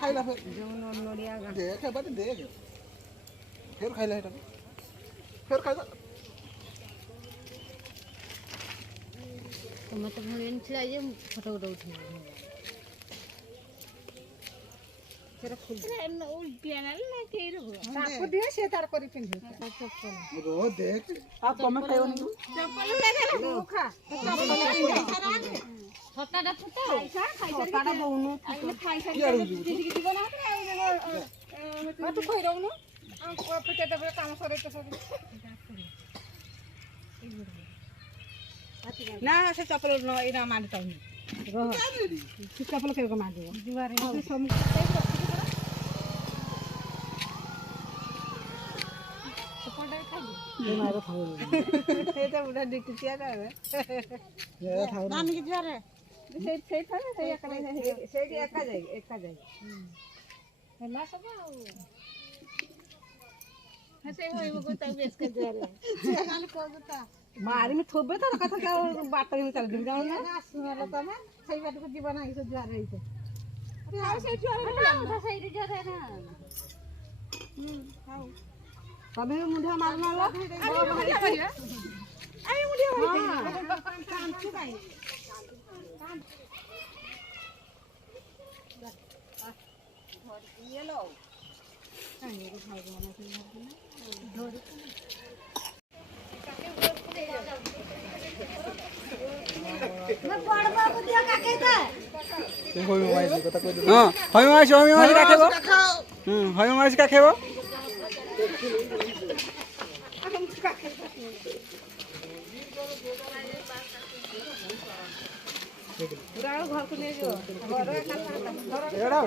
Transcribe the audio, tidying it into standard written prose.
खाइला फिर जो नोडिया देख बात देख फिर खाइला है फिर खाइला तो मतलब हम छिड़ा जे फोटो उठे तेरा फुल उल्टिया ना के रो आपको दे से तार करी पिन चप्पल रो देख आप कम खायो नहीं चप्पल ले ले खा चप्पल छोटा फुटा छोटा बहुनु खाई जीवन मैं तो खोई रहनु फुटे दबे काम करे तो ना से चप्पल न एना मानता नहीं रह चप्पल के मार दे दीवार सब मारो खाओ ये तो बुढ़ा डिक्टिया रे ये खाओ नानी की जा रे से था ना से एका जाए हला सब हसे होई वो तो बेस के जा रे से गाल को गुता मारी में थोबे तो कथा क्या बाट में चल दिन जाओ ना सुनला त ना सही बात को जीवन आई तो जा रही है अरे आओ से जा रे सही जा रे ना आओ कभी मुंडा मारना ला आई मुंडा काम चुकाई ये लो ये तो भाई बना के धोरी मैं बड़ बाबू दिया का कहता ते होय मोबाइल कथा कोइ हां होय मोबाइल का खेबो होय मोबाइल का खेबो घर को ले जो घर एड़ा